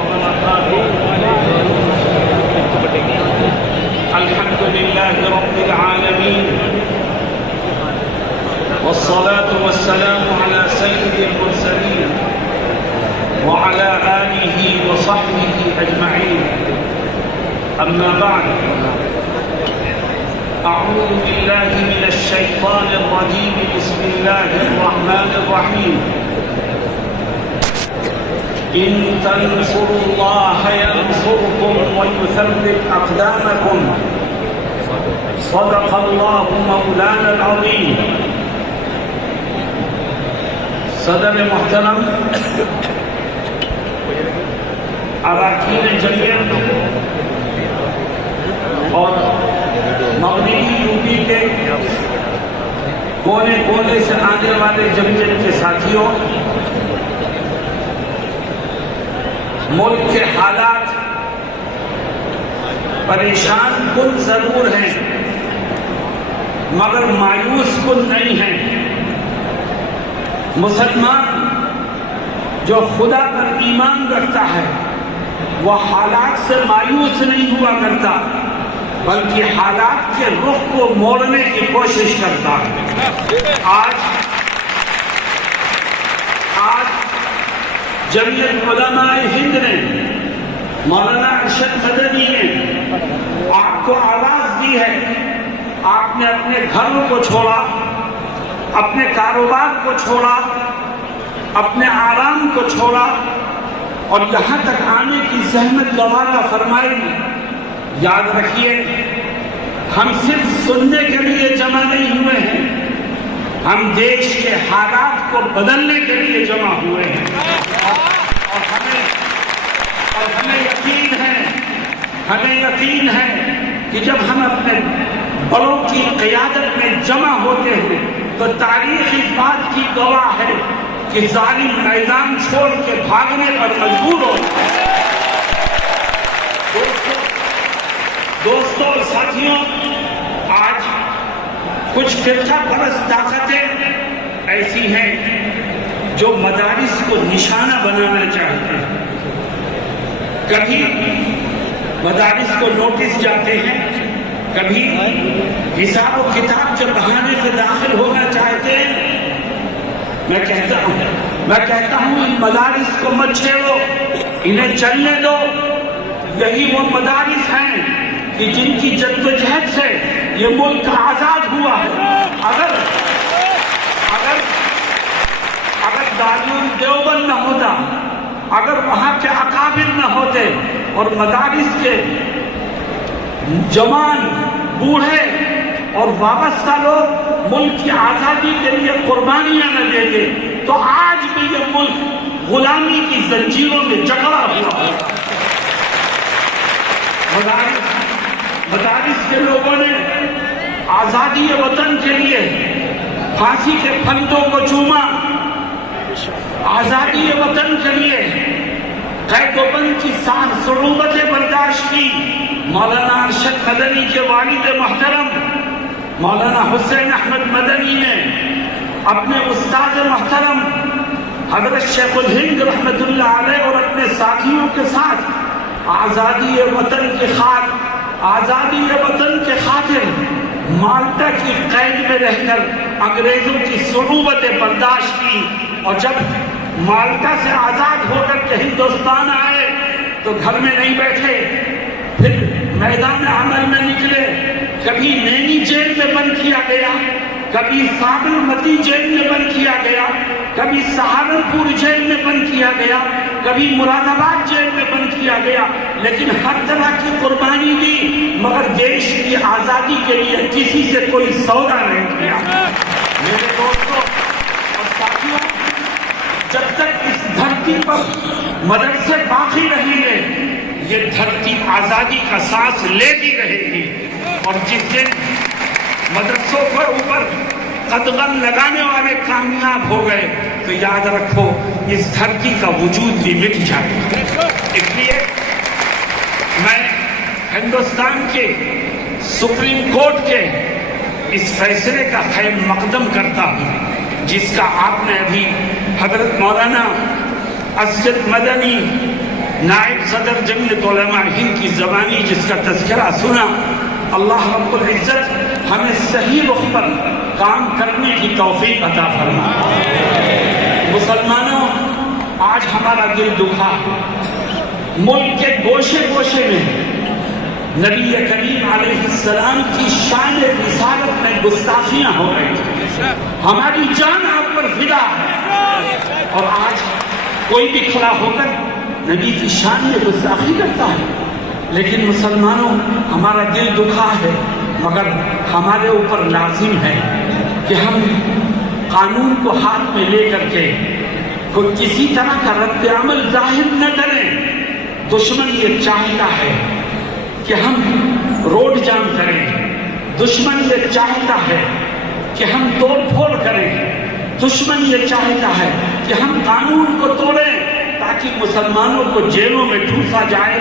وبركاته. الحمد لله رب العالمين، والصلاة والسلام على سيد المرسلين وعلى آله وصحبه أجمعين. أما بعد، أعوذ بالله من الشيطان الرجيم. بسم الله الرحمن الرحيم. إن تنصروا الله ينصركم ويثبت أقدامكم. صدق الله مولانا العظيم. صدر محترم، اراکین جمعیت اور مغربی یوپی کے کونے کونے سے آنے والے جمعیت کے ساتھیوں، ملک کے حالات پریشان کن ضرور ہیں مگر مایوس کن نہیں ہیں. مسلمان جو خدا پر ایمان رکھتا ہے وہ حالات سے مایوس نہیں ہوا کرتا بلکہ حالات کے رخ کو موڑنے کی کوشش کرتا ہے. آج جمعیت علماء ہند نے، مولانا ارشد مدنی نے آپ کو آواز دی ہے. آپ نے اپنے گھروں کو چھوڑا، اپنے کاروبار کو چھوڑا، اپنے آرام کو چھوڑا اور یہاں تک آنے کی زحمت گوارا فرمائی. یاد رکھیے، ہم صرف سننے کے لیے جمع نہیں ہوئے ہیں، ہم دیش کے حالات کو بدلنے کے لیے جمع ہوئے ہیں. اور ہمیں یقین ہے کہ جب ہم اپنے بڑوں کی قیادت میں جمع ہوتے ہیں تو تاریخ اس بات کی گواہ ہے کہ ظالم میدان چھوڑ کے بھاگنے پر مجبور ہوتا ہے. دوستوں اور ساتھیوں، آج کچھ فرقہ پرست طاقتیں ایسی ہیں جو مدارس کو نشانہ بنانا چاہتے ہیں. کبھی مدارس کو نوٹس جاتے ہیں، کبھی حساب و کتاب کے بہانے سے داخل ہونا چاہتے ہیں. میں کہتا ہوں ان مدارس کو مت چھیڑو، انہیں چلنے دو. یہی وہ مدارس ہیں کہ جن کی جدوجہد سے یہ ملک آزاد ہوا ہے. اگر دارالعلوم دیوبند نہ ہوتا، اگر وہاں کے اکابر نہ ہوتے اور مدارس کے جوان، بوڑھے اور وابستہ لوگ ملک کی آزادی کے لیے قربانیاں نہ دیتے تو آج بھی یہ ملک غلامی کی زنجیروں میں جکڑا ہوا ہے. مدارس کے لوگوں نے آزادی وطن کے لیے پھانسی کے پھندوں کو چوما، آزادی وطن کے لیے قید و بند کی صعوبتیں برداشت کی. مولانا ارشد مدنی کے والد محترم مولانا حسین احمد مدنی نے اپنے استاد محترم حضرت شیخ الہند رحمت اللہ علیہ اور اپنے ساتھیوں کے ساتھ آزادی وطن کے خاطر مالٹا کی قید میں رہ کر انگریزوں کی صعوبتیں برداشت کی. اور جب مالٹا سے آزاد ہو کر کے ہندوستان آئے تو گھر میں نہیں بیٹھے، پھر میدان عمل میں نکلے. کبھی نینی جیل میں بند کیا گیا، کبھی سابرمتی جیل میں بند کیا گیا، کبھی سہارنپور جیل میں بند کیا گیا، کبھی مراد آباد جیل میں بند کیا گیا، لیکن ہر طرح کی قربانی دی مگر دیش کی آزادی کے لیے کسی سے کوئی سودا نہیں کیا. میرے دوستوں اور ساتھیوں، جب تک اس دھرتی پر مدرسے باقی رہیں گے یہ دھرتی آزادی کا سانس لیتی رہے گی. اور جس دن مدرسوں پر اوپر قدغن لگانے والے کامیاب ہو گئے تو یاد رکھو اس دھرتی کا وجود بھی مٹ جائے. اس لیے میں ہندوستان کے سپریم کورٹ کے اس فیصلے کا خیر مقدم کرتا ہوں جس کا آپ نے ابھی حضرت مولانا اسجد مدنی نائب صدر جمعیت علماء ہند کی زبانی جس کا تذکرہ سنا، اللہ رب العزت ہمیں صحیح رخ پر کام کرنے کی توفیق عطا فرمائے۔ مسلمانوں، آج ہمارا دل دکھا، ملک کے گوشے گوشے میں نبی کریم علیہ السلام کی شان رسالت میں گستاخیاں ہو رہی، ہماری جان آپ پر فدا ہے، اور آج کوئی بھی کھڑا ہو کر نبی کی شان میں گستاخی کرتا ہے۔ لیکن مسلمانوں، ہمارا دل دکھا ہے، مگر ہمارے اوپر لازم ہے کہ ہم قانون کو ہاتھ میں لے کر کے کوئی کسی طرح کا رد عمل ظاہر نہ کریں۔ دشمن یہ چاہتا ہے کہ ہم روڈ جام کریں، دشمن یہ چاہتا ہے کہ ہم توڑ پھوڑ کریں، دشمن یہ چاہتا ہے کہ ہم قانون کو توڑیں تاکہ مسلمانوں کو جیلوں میں ٹھوسا جائے،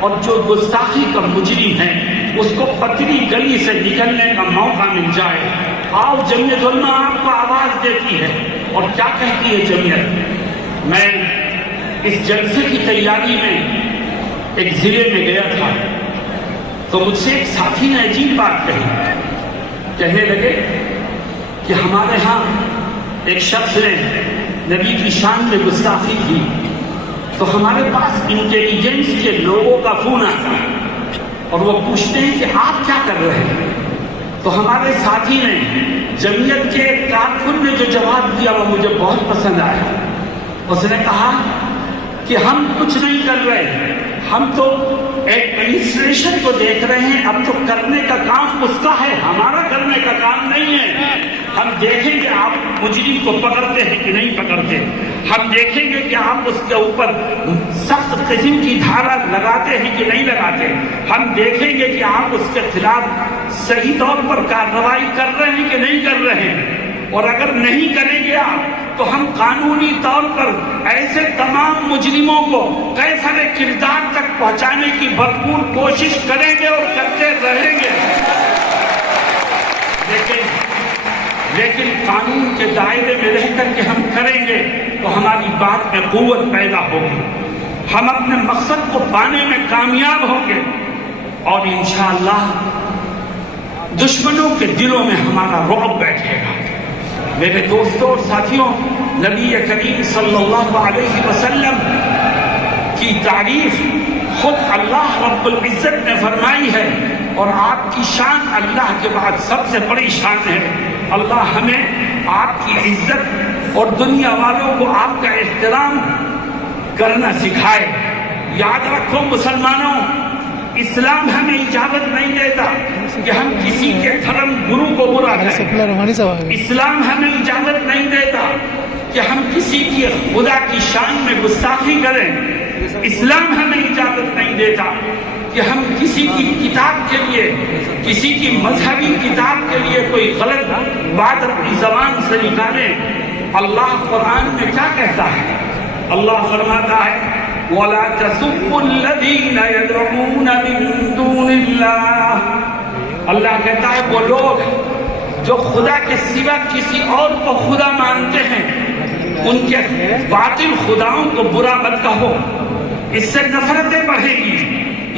اور جو گستاخی کا مجرم ہے اس کو پتلی گلی سے نکلنے کا موقع مل جائے۔ آؤ، جمعیت علماء آپ کو آواز دیتی ہے، اور کیا کہتی ہے جمعیت؟ میں اس جلسے کی تیاری میں ایک ضلع میں گیا تھا، تو مجھ سے ایک ساتھی نے عجیب بات کہی، کہنے لگے کہ ہمارے ہاں ایک شخص نے نبی کی شان میں گستاخی کی، تو ہمارے پاس انٹیلیجنس کے لوگوں کا فون آتا ہے اور وہ پوچھتے ہیں کہ آپ کیا کر رہے ہیں؟ تو ہمارے ساتھی نے، جمعیت کے کارکن نے جو جواب دیا وہ مجھے بہت پسند آیا۔ اس نے کہا کہ ہم کچھ نہیں کر رہے، ہم تو ایڈمنسٹریشن کو دیکھ رہے ہیں، اب تو کرنے کا کام اس کا ہے، ہمارا کرنے کا کام نہیں ہے۔ ہم دیکھیں گے آپ مجرم کو پکڑتے ہیں کہ نہیں پکڑتے، ہم دیکھیں گے کہ آپ اس کے اوپر سخت قسم کی دھارا لگاتے ہیں کہ نہیں لگاتے، ہم دیکھیں گے کہ آپ اس کے خلاف صحیح طور پر کارروائی کر رہے ہیں کہ نہیں کر رہے ہیں، اور اگر نہیں کریں گے آپ تو ہم قانونی طور پر ایسے تمام مجرموں کو کیسر کردار تک پہنچانے کی بھرپور کوشش کریں گے اور کرتے رہیں گے۔ لیکن قانون کے دائرے میں رہ کر کے ہم کریں گے تو ہماری بات میں قوت پیدا ہوگی، ہم اپنے مقصد کو پانے میں کامیاب ہوں گے، اور انشاءاللہ دشمنوں کے دلوں میں ہمارا رعب بیٹھے گا۔ میرے دوستوں اور ساتھیوں، نبی کریم صلی اللہ علیہ وسلم کی تعریف خود اللہ رب العزت نے فرمائی ہے، اور آپ کی شان اللہ کے بعد سب سے بڑی شان ہے۔ اللہ ہمیں آپ کی عزت اور دنیا والوں کو آپ کا احترام کرنا سکھائے۔ یاد رکھو مسلمانوں، اسلام ہمیں اجازت نہیں دیتا کہ ہم کسی کے دھرم گرو کو برا کریں، اسلام ہمیں اجازت نہیں دیتا کہ ہم کسی کی خدا کی شان میں گستاخی کریں، اسلام ہمیں اجازت نہیں دیتا کہ ہم کسی کی کتاب کے لیے، کسی کی مذہبی کتاب کے لیے کوئی غلط بات اپنی زبان سے نکالیں۔ اللہ قرآن میں کیا کہتا ہے؟ اللہ فرماتا ہے وَلَا تَسُبُّوا الَّذِينَ يَدْعُونَ مِن دُونِ اللَّهِ، اللہ کہتا ہے وہ لوگ جو خدا کے سوا کسی اور کو خدا مانتے ہیں، ان کے باطل خداؤں کو برا مت کہو، اس سے نفرتیں بڑھیں گی،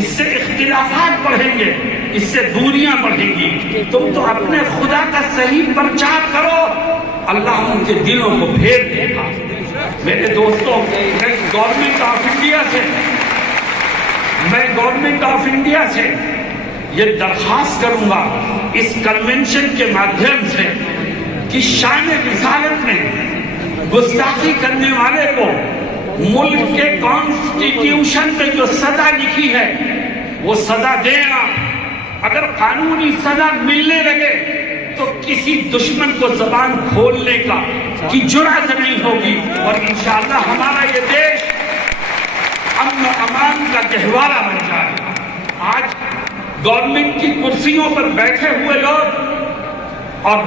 اس سے اختلافات بڑھیں گے، اس سے دوریاں بڑھیں گی۔ تم تو اپنے خدا کا صحیح پرچار کرو، اللہ ان کے دلوں کو پھیر دے گا۔ میرے دوستوں، میں گورنمنٹ آف انڈیا سے یہ درخواست کروں گا اس کنونشن کے مادھیم سے کہ شان رسالت میں گستاخی کرنے والے کو ملک کے کانسٹیٹیوشن میں جو سزا لکھی ہے وہ سزا دینا۔ اگر قانونی سزا ملنے لگے تو کسی دشمن کو زبان کھولنے کی جرأت نہیں ہوگی، اور انشاءاللہ ہمارا یہ دیش امن و امان کا گہوارہ بن جائے گا۔ آج گورنمنٹ کی کرسیوں پر بیٹھے ہوئے لوگ اور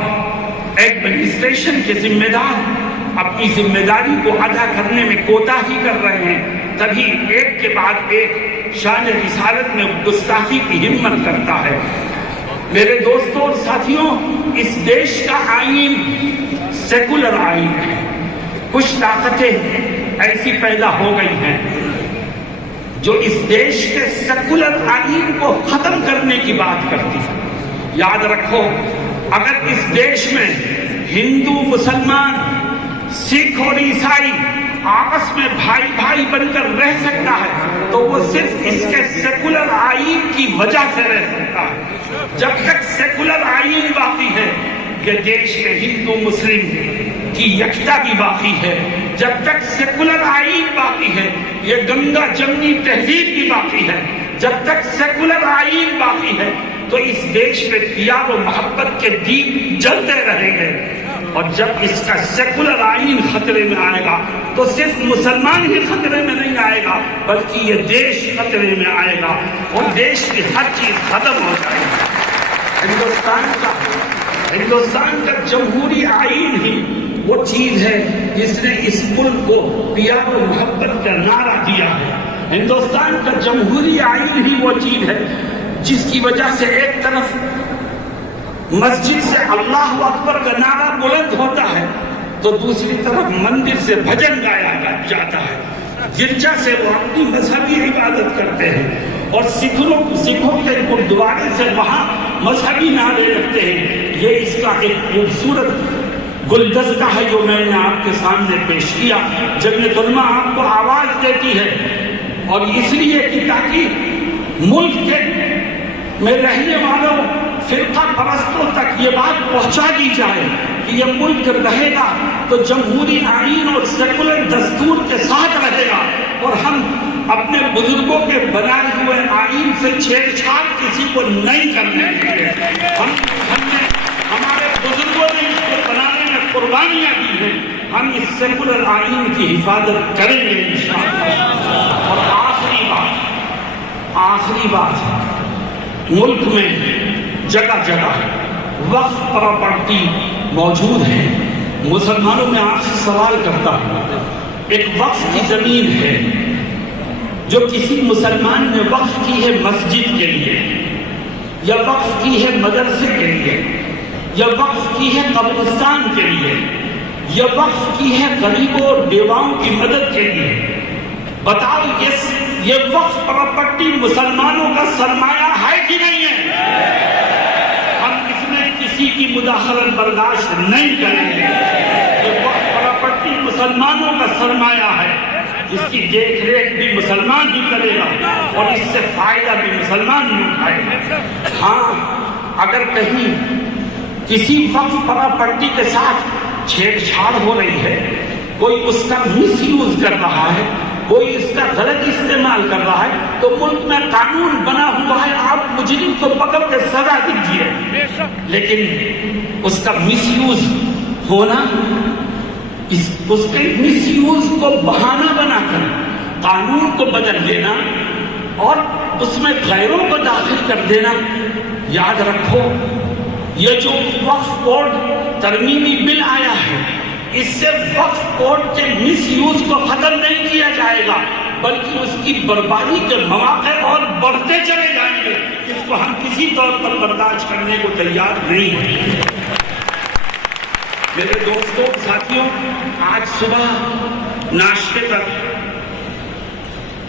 ایڈمنسٹریشن کے ذمہ دار اپنی ذمہ داری کو ادا کرنے میں کوتاہی کر رہے ہیں، تبھی ایک کے بعد ایک شان رسالت میں گستاخی کی ہمت کرتا ہے۔ میرے دوستوں اور ساتھیوں، اس دیش کا آئین سیکولر آئین ہے، کچھ طاقتیں ایسی پیدا ہو گئی ہیں جو اس دیش کے سیکولر آئین کو ختم کرنے کی بات کرتی ہے۔ یاد رکھو، اگر اس دیش میں ہندو، مسلمان، سکھ اور عیسائی آپس میں بھائی بھائی بن کر رہ سکتا ہے تو وہ صرف اس کے سیکولر آئین کی وجہ سے رہ سکتا ہے۔ جب تک سیکولر آئین باقی ہے یہ دیش کے ہندو مسلم کی یکتاگی باقی ہے، جب تک سیکولر آئین باقی ہے یہ گنگا جمنی تہذیب بھی باقی ہے، جب تک سیکولر آئین باقی ہے تو اس دیش میں پیار و محبت کے دیپ جلتے رہیں گے۔ اور جب اس کا سیکولر آئین خطرے میں آئے گا تو صرف مسلمان ہی خطرے میں نہیں آئے گا بلکہ یہ دیش خطرے میں آئے گا اور دیش کی ہر چیز ختم ہو جائے گی۔ ہندوستان کا جمہوری آئین ہی وہ چیز ہے جس نے اس ملک کو پیار و محبت کا نعرہ دیا ہے۔ ہندوستان کا جمہوری آئین ہی وہ چیز ہے جس کی وجہ سے ایک طرف مسجد سے اللہ اکبر کا نعرہ بلند ہوتا ہے تو دوسری طرف مندر سے بھجن گایا جاتا ہے، گرجا سے وہ اپنی مذہبی عبادت کرتے ہیں اور سکھوں کے گردوارے سے وہاں مذہبی نعرے رکھتے ہیں۔ یہ اس کا ایک خوبصورت گلدستہ ہے جو میں نے آپ کے سامنے پیش کیا۔ جمعیت علماء آپ کو آواز دیتی ہے اور اس لیے کہ تاکہ ملک کے میں رہنے والوں فرقہ پرستوں تک یہ بات پہنچا دی جائے کہ یہ ملک رہے گا تو جمہوری آئین اور سیکولر دستور کے ساتھ رہے گا اور ہم اپنے بزرگوں کے بنائے ہوئے آئین سے چھیڑ چھاڑ کسی کو نہیں کرنے دیں گے۔ ہمارے بزرگوں نے اس کو بنانے میں قربانیاں دی ہیں، ہم اس سیکولر آئین کی حفاظت کریں گے انشاءاللہ۔ اور آخری بات ملک میں جگہ جگہ وقف پراپرٹی موجود ہے۔ مسلمانوں میں آپ سے سوال کرتا ہوں، ایک وقف کی زمین ہے جو کسی مسلمان نے وقف کی ہے مسجد کے لیے یا وقف کی ہے مدرسے کے لیے یا وقف کی ہے قبرستان کے لیے یا وقف کی ہے غریبوں اور بیواؤں کی مدد کے لیے، بتاؤ یہ وقف پراپرٹی مسلمانوں کا سرمایہ ہے کہ نہیں ہے؟ ہم اس میں کسی کی مداخلت برداشت نہیں کریں گے۔ یہ وقف پراپرٹی مسلمانوں کا سرمایہ ہے، اس کی دیکھ ریکھ بھی مسلمان ہی کرے گا اور اس سے فائدہ بھی مسلمان ہی اٹھائے گا۔ ہاں، اگر کہیں کسی وقف پراپرٹی کے ساتھ چھیڑ چھاڑ ہو رہی ہے، کوئی اس کا مس یوز کر رہا ہے، کوئی اس کا غلط استعمال کر رہا ہے تو ملک میں قانون بنا ہوا ہے، آپ مجرم کو پکڑ کے سزا دیجیے، لیکن اس کا مس یوز ہونا، اس کے مس یوز کو بہانہ بنا کر قانون کو بدل دینا اور اس میں غیروں کو داخل کر دینا، یاد رکھو یہ جو وقف بورڈ ترمیمی بل آیا ہے اس سے وقف بورڈ کے مس یوز کو ختم نہیں کیا جائے گا بلکہ اس کی بربادی کے مواقع اور بڑھتے چلے جائیں گے۔ اس کو ہم کسی طور پر برداشت کرنے کو تیار نہیں ہیں۔ میرے دوستوں، ساتھیوں، آج صبح ناشتے پر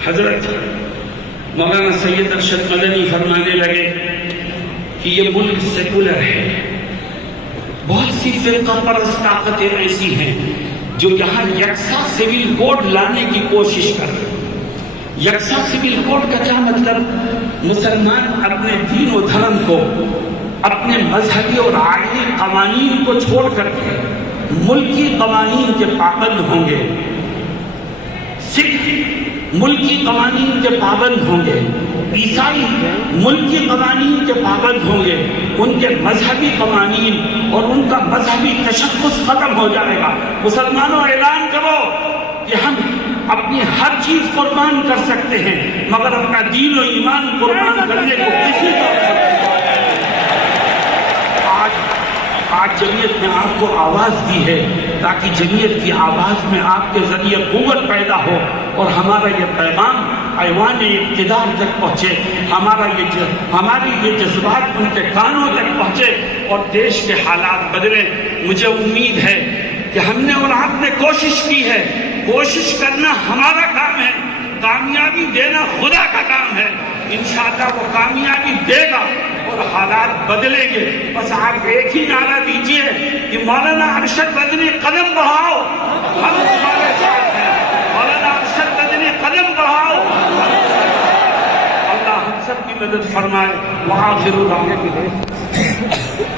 حضرت مولانا سید ارشد مدنی فرمانے لگے کہ یہ ملک سیکولر ہے، بہت سی فرقہ پرست طاقتیں ایسی ہیں جو یہاں یکساں سول کوڈ لانے کی کوشش کر رہے ہیں۔ یکساں سول کوڈ کا کیا مطلب؟ مسلمان اپنے دین و دھرم کو، اپنے مذہبی اور آئینی قوانین کو چھوڑ کر کے ملکی قوانین کے پابند ہوں گے، سکھ ملکی قوانین کے پابند ہوں گے، عیسائی ملکی قوانین کے پابند ہوں گے، ان کے مذہبی قوانین اور ان کا مذہبی تشخص ختم ہو جائے گا۔ مسلمانوں، اعلان کرو کہ ہم اپنی ہر چیز قربان کر سکتے ہیں مگر اپنا دین و ایمان قربان کرنے کو کسی طرح آج جمعیت نے آپ کو آواز دی ہے تاکہ جمعیت کی آواز میں آپ کے ذریعے قوت پیدا ہو اور ہمارا یہ پیغام ایوان اقتدار تک پہنچے، ہماری یہ جذبات ان کے کانوں تک پہنچے اور دیش کے حالات بدلیں۔ مجھے امید ہے کہ ہم نے اور آپ نے کوشش کی ہے، کوشش کرنا ہمارا کام ہے، کامیابی دینا خدا کا کام ہے، انشاءاللہ وہ کامیابی دے گا اور حالات بدلیں گے۔ بس آپ ایک ہی نعرہ دیجئے کہ مولانا ارشد مدنی قدم بڑھاؤ، ہم تمہارے ساتھ ہیں، مولانا ارشد مدنی قدم بڑھاؤ، اللہ ہم سب کی مدد فرمائے۔ وآخر دعوانا